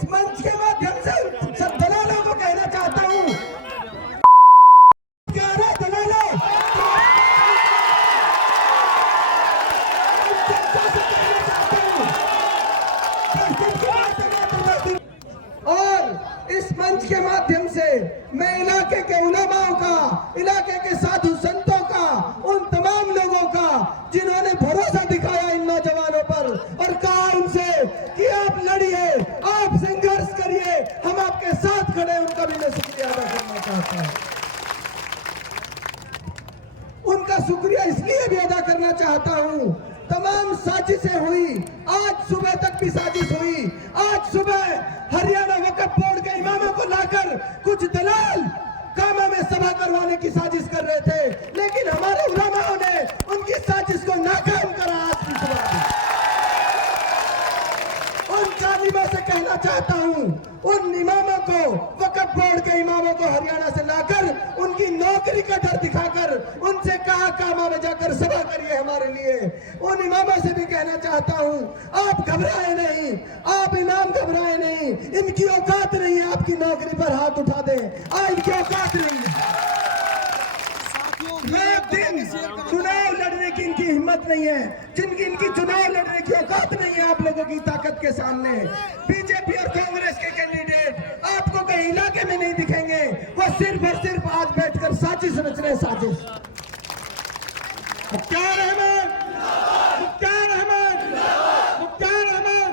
इस मंच के माध्यम से सब दलालों को कहना चाहता हूँ, क्या रे दलालों, और इस मंच के माध्यम से मैं इलाके के उलमाओं का, इलाके के साधु संतों का, उन तमाम लोगों का जिन्होंने भरोसा दिखाया इन नौजवानों पर और कहा उनसे कि आप लड़िए, आप संघर्ष करिए, हम आपके साथ खड़े, उनका भी मैं शुक्रिया अदा करना चाहता हूं। उनका शुक्रिया इसलिए भी अदा करना चाहता हूं, तमाम साजिशें हुई, आज सुबह तक भी साजिश हुई। आज सुबह हरियाणा वक्फ बोर्ड के इमामों को लाकर कुछ दलाल कामा में सभा करवाने की साजिश कर रहे थे, लेकिन हमारे उलमाओं ने उनकी साजिश को नाकाम करा। आज की सुबह उन जालिमों से कहना चाहता हूं, उन इमामों को, वक्फ बोर्ड के इमामों को हरियाणा से लाकर उनकी नौकरी का डर दिखाकर उनसे कहा कामा में जाकर सभा करिए हमारे लिए। उन इमामों से भी कहना चाहता हूं, आप घबराए नहीं, आप इमाम घबराए नहीं, इनकी औकात नहीं है आपकी नौकरी पर हाथ उठा दें, इनकी औकात नहीं है। दिन चुनाव लड़ने की इनकी हिम्मत नहीं है, इनकी चुनाव लड़ने की औकात नहीं है आप लोगों की ताकत के सामने। बीजेपी और कांग्रेस के कैंडिडेट आपको कहीं इलाके में नहीं दिखेंगे, वो सिर्फ और सिर्फ आज बैठकर साजिश रच रहे, साजिश। मुख्तार अहमद, मुख्तार अहमद, मुख्तार अहमद,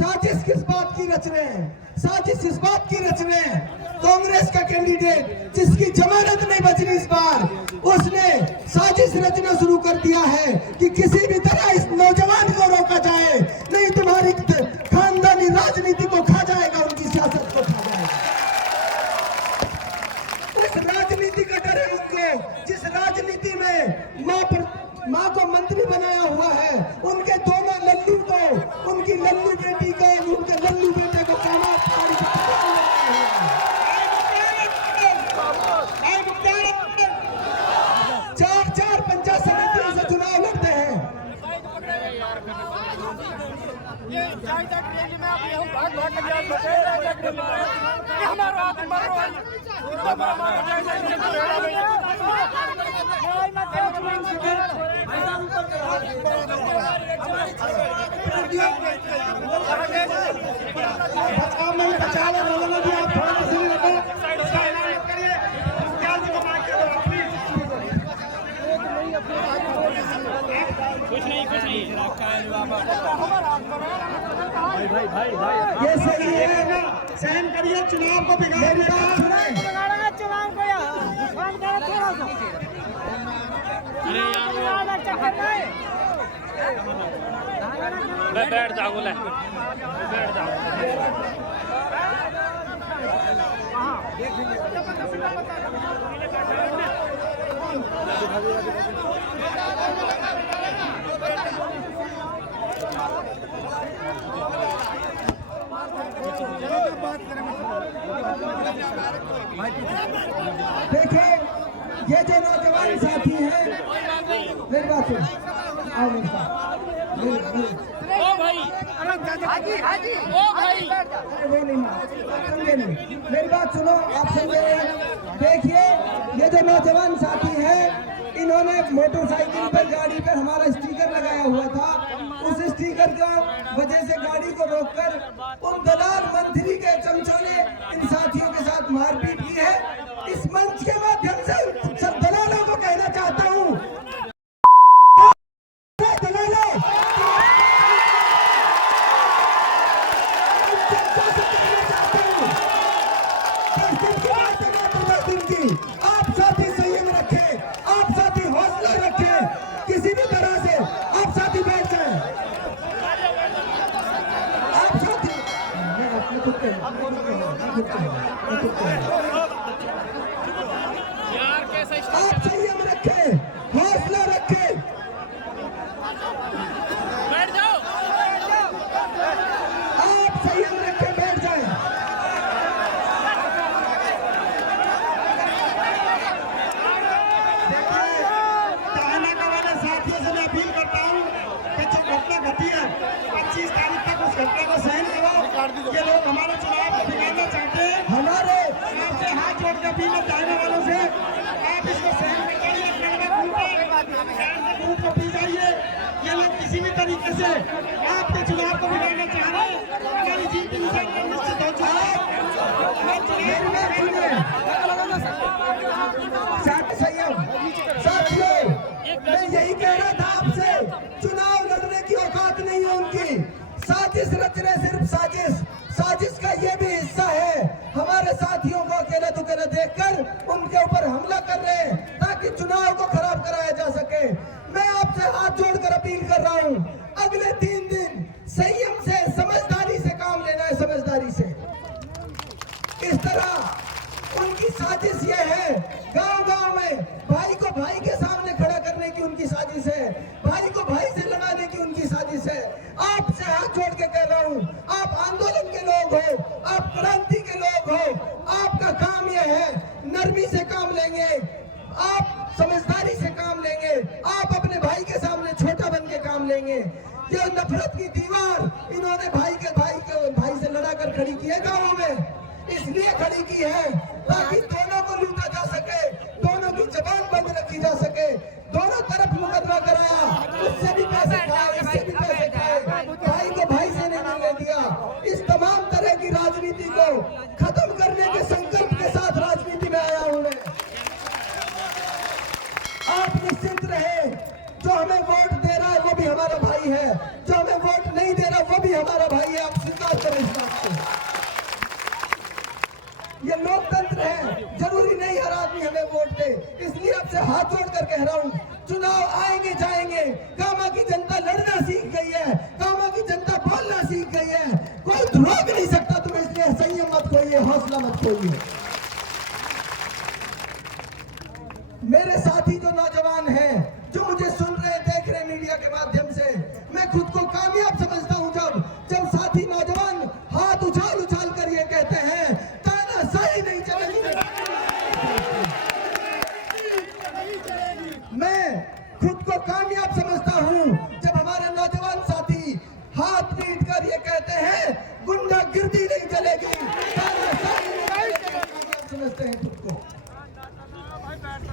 साजिश किस बात की रच रहे हैं? साजिश इस बात की रच रहे हैं, कांग्रेस का कैंडिडेट जिसकी जमानत नहीं बच रही इस बार, उसने साजिश रचना शुरू कर दिया है कि किसी भी तरह इस नौजवान को रोका जाए, नहीं तुम्हारी खानदानी राजनीति को खा जाएगा, उनकी सियासत को खा जाएगा। उस राजनीति का डर है उनको, जिस राजनीति में माँ को मंत्री बनाया हुआ है, उनके दोनों लल्लू को, उनकी लल्लू बेटी को, उनके लल्लू बेटे को कामा चार पंचायत समितियों से चुनाव लड़ते हैं। भाई ये सही है ना, सहन करिए, चुनाव को बिगाड़ चुनाव को बैठ जाओ, बैठ जाओ। देखिए ये जो नौजवान साथी हैं, मेरी बात सुनो, आओ मेरे साथ, ओ भाई, हाजी हाजी, ओ भाई, वो नहीं समझे नहीं, मेरी बात सुनो, आप समझे। देखिए ये जो नौजवान साथी हैं, इन्होंने मोटरसाइकिल पर, गाड़ी पर हमारा स्टिकर लगाया हुआ था, उस स्टिकर की वजह से गाड़ी को रोककर उन दलाल मंत्री के चमचों ने इन साथियों के साथ मारपीट की है। इस मंच के माध्यम से सब दलालों को कहना चाहता हूँ, दलालों, आप साथी संयम रखें, आप साथी हौसला रखें, किसी भी तरह से आप साथी बैठ जाएं, आप साथी आप संयम रखें, हौसला रखें, बैठ जाओ, आप संयम रखें, बैठ जाएं। साथियों से मैं अपील करता हूं कि जो घटना घटी है 25 तारीख तक उस घटना को सहन करो। तरीके से आपके चुनाव को बिगाड़ना चाह रहे हैं, हमारी जीत निश्चित हो चुकी है। साथियों, मैं यही कह रहा था आपसे, चुनाव लड़ने की औकात नहीं है उनकी। साजिश रच रहे, सिर्फ साजिश। साजिश का ये भी हिस्सा है, हमारे साथियों को अकेले दुकेले देखकर उनके ऊपर हमला कर रहे हैं ताकि चुनाव को खराब कराया जा सके। मैं आपसे हाथ जोड़कर अपील कर रहा हूं, अगले 3 दिन संयम से, समझदारी से काम लेना है, समझदारी से। इस तरह उनकी साजिश ये है, गांव-गांव में भाई को भाई के सामने खड़ा करने की उनकी साजिश है, भाई को भाई से लड़ाने की उनकी साजिश है। आपसे हाथ जोड़ के कह रहा हूं, आप आंदोलन के लोग हो, आप क्रांति के लोग हो, आपका काम यह है, नरमी से काम लेंगे, आप समझदारी से काम लेंगे, आप अपने भाई के सामने छोटा बन के काम लेंगे। ये नफरत की दीवार इन्होंने भाई से लड़ा कर खड़ी की है गाँवों में, इसलिए खड़ी की है ताकि दोनों को लूटा जा सके, दोनों की जबान बंद रखी जा सके, दोनों तरफ मुकदमा कराया, उससे भी पैसे खाए, इससे भी पैसे खाए, भाई को भाई से नहीं मिलने दिया। इस तमाम तरह की राजनीति को खत्म करने के संकल्प के साथ राजनीति में आया हूं मैं। आप निश्चिंत रहे, जो हमें वोट दे रहा है वो भी हमारा भाई है, जो हमें वोट नहीं दे रहा वो भी हमारा भाई है, आप स्वीकार करें इस बात को। ये लोकतंत्र है, जरूरी नहीं हर आदमी हमें वोट दे, इसलिए आपसे हाथ जोड़कर कह रहा हूँ, चुनाव आएंगे जाएंगे, कामा की जनता लड़ना सीख गई है, कामा की जनता बोलना सीख गई है, कोई रोक नहीं सकता तुम्हें, इसलिए संयम मत खोइए, हौसला मत खोइए। मेरे साथी जो नौजवान हैं, जो मुझे सुन रहे देख रहे मीडिया के माध्यम से, मैं खुद को कामयाब समझता हूं जब साथी नौजवान हाथ उछाल कर ये कहते हैं, ताना सही नहीं चलेगी। मैं खुद को कामयाब समझता हूं जब हमारे नौजवान साथी हाथ पीट कर ये कहते हैं, गुंडागिर्दी नहीं चलेगी, ताना सही नहीं चलेगी। कामयाब समझते हैं खुद को।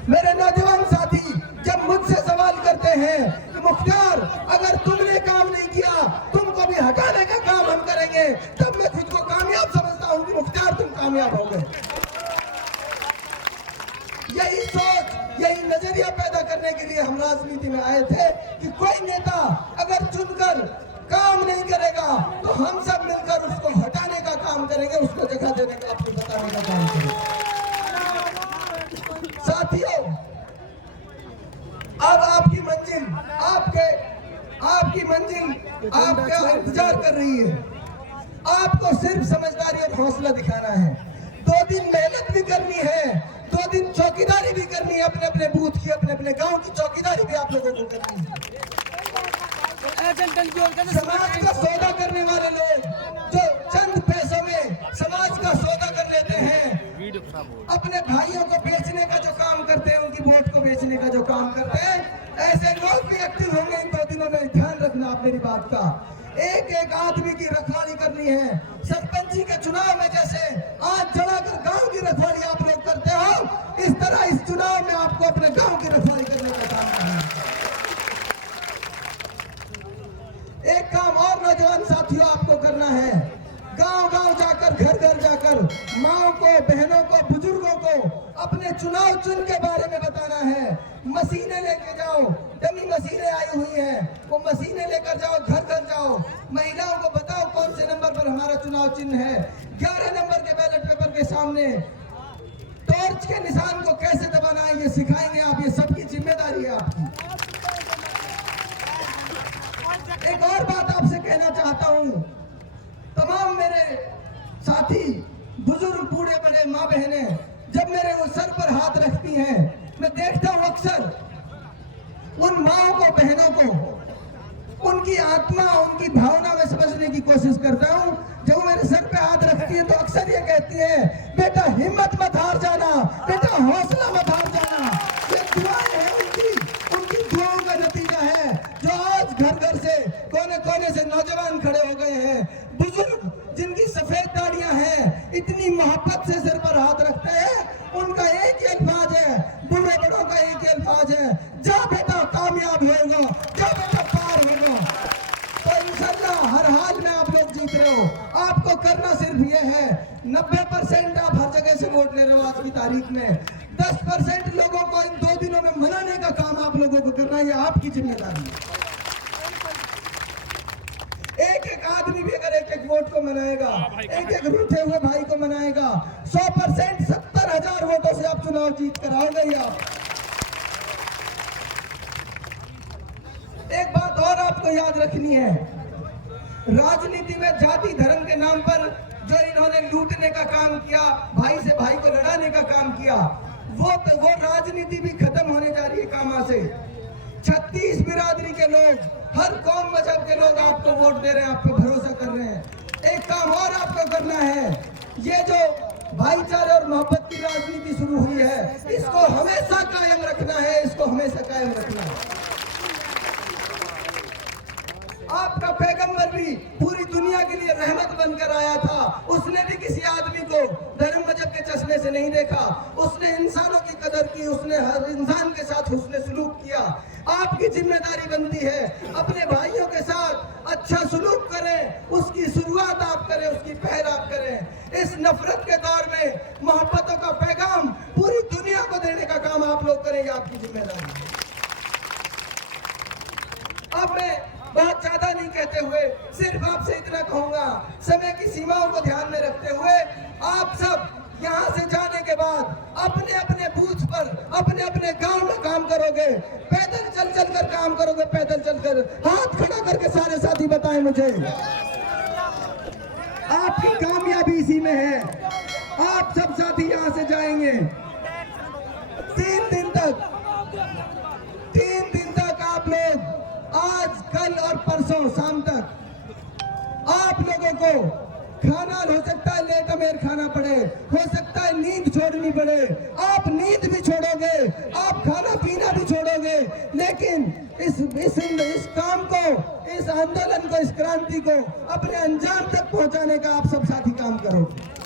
मेरे नौजवान साथी जब मुझसे सवाल करते हैं कि मुख्तार अगर तुमने काम नहीं किया, तुमको भी हटाने का काम हम करेंगे, तब मैं खुद को कामयाब समझता हूं कि मुख्तार तुम कामयाब हो गए। यही सोच, यही नजरिया पैदा करने के लिए हम राजनीति में आए थे कि कोई नेता अगर चुनकर काम नहीं करेगा तो हम सब मिलकर उसको हटाने का काम करेंगे, उसको जगह देने का, आपको बताने का काम करेंगे। साथियों, अब आपकी मंजिल आपका इंतजार कर रही है। आपको सिर्फ समझदारी और हौसला दिखाना है। 2 दिन मेहनत भी करनी है, 2 दिन चौकीदारी भी करनी है, अपने अपने बूथ की, अपने अपने गांव की चौकीदारी भी आप लोगों को करनी है। समाज का सौदा करने वाले लोग जो चंद पैसों में समाज का सौदा कर लेते हैं, अपने भाइयों को बेचने का जो काम करते हैं, उनकी वोट को बेचने का जो काम करते हैं, ऐसे लोग भी एक्टिव होंगे इन 2 दिनों में। ध्यान रखना आप मेरी बात का। एक आदमी की रखवाली करनी है। सरपंची के चुनाव में जैसे आज जलाकर गांव की रखवाली आप लोग करते हो, इस तरह इस चुनाव में आपको अपने गांव की रखवाली करने का काम करना है। एक काम और नौजवान साथियों आपको करना है, गांव-गांव जाकर, घर-घर जाकर माओ को, बहनों को, बुजुर्गों को अपने चुनाव चिन्ह के बारे में बताना है। मशीनें लेके जाओ, डमी मशीनें आई हुई हैं, वो मशीनें लेकर जाओ, घर-घर जाओ, महिलाओं को बताओ कौन से नंबर पर हमारा चुनाव चिन्ह है। 11 नंबर के बैलेट पेपर के सामने टॉर्च के निशान को कैसे दबाना है ये सिखाएंगे आप, ये सबकी जिम्मेदारी है आपकी। एक और बात आपसे कहना चाहता हूं, तमाम मेरे साथी, बुजुर्ग, बूढ़े बड़े, माँ बहनें जब मेरे वो सर पर हाथ रखती हैं, मैं देखता हूं अक्सर उन माओ को, बहनों को, उनकी आत्मा, उनकी भावना में समझने की कोशिश करता हूं। जब वो मेरे सर पे हाथ रखती है तो अक्सर ये कहती है, बेटा हिम्मत मत हार जाना, बेटा हौसला मत हार जाना। ये दुआएं हैं उनकी दुआओं का नतीजा है जो आज घर घर से, कोने कोने से नौजवान खड़े हो गए हैं, बुजुर्ग जिनकी सफेद दाढ़ियां हैं, इतनी मोहब्बत से सिर पर हाथ रखते हैं। उनका एक ही अल्फाज है, बूढ़े बड़ों का एक ही अल्फाज है, जा बेटा कामयाब होगा, जा बेटा पार होगा। आपको करना सिर्फ ये है, 90% आप हर जगह से वोट ले रहे हो आज की तारीख में, 10% लोगों को इन 2 दिनों में मनाने का काम आप लोगों को करना है, ये आपकी जिम्मेदारी है। एक आदमी भी अगर एक वोट को मनाएगा, एक रूठे हुए भाई को मनाएगा, 100% 70,000 वोटों से आप चुनाव जीत कर आओगे ही आप। एक बात और आपको याद रखनी है, राजनीति में जाति धर्म के नाम पर जो इन्होंने लूटने का काम किया, भाई से भाई को लड़ाने का काम किया, वो राजनीति भी खत्म होने जा रही है कामा से। 36 बिरादरी के लोग, हर कौम मजहब के लोग आपको वोट दे रहे हैं, आप पे भरोसा कर रहे हैं। एक काम और आपको करना है, ये जो भाईचारे और मोहब्बत की राजनीति शुरू हुई है, इसको हमेशा कायम रखना है, इसको हमेशा कायम रखना है। आपका पैगंबर भी पूरी दुनिया के लिए रहमत बनकर आया था, उसने भी किसी आदमी को धर्म मजहब के चश्मे से नहीं देखा, उसने इंसानों की कदर की, उसने हर इंसान के साथ हुस्न सलूक किया। आपकी जिम्मेदारी बनती है अपने भाइयों के साथ अच्छा सलूक करें, उसकी शुरुआत आप करें, उसकी पहल आप करें। इस नफरत के दौर में मोहब्बतों का पैगाम पूरी दुनिया को देने का काम आप लोग करें, ये आपकी जिम्मेदारी है। अब मैं बहुत ज्यादा नहीं कहते हुए सिर्फ आपसे इतना कहूंगा, समय की सीमाओं को ध्यान में रखते हुए आप सब यहाँ से जाने के बाद अपने अपने बूथ पर, अपने अपने गांव में काम करोगे, पैदल चल चल कर काम करोगे, पैदल चलकर। हाथ खड़ा करके सारे साथी बताएं मुझे, आपकी कामयाबी इसी में है। आप सब साथी यहाँ से जाएंगे 3 दिन तक आप लोग, आज कल और परसों शाम तक आप लोगों को खाना हो सकता है लेट अमेर खाना पड़े, हो सकता है नींद छोड़नी पड़े, आप नींद भी छोड़ोगे, आप खाना पीना भी छोड़ोगे, लेकिन इस काम को, इस आंदोलन को, इस क्रांति को अपने अंजाम तक पहुंचाने का आप सब साथी काम करोगे।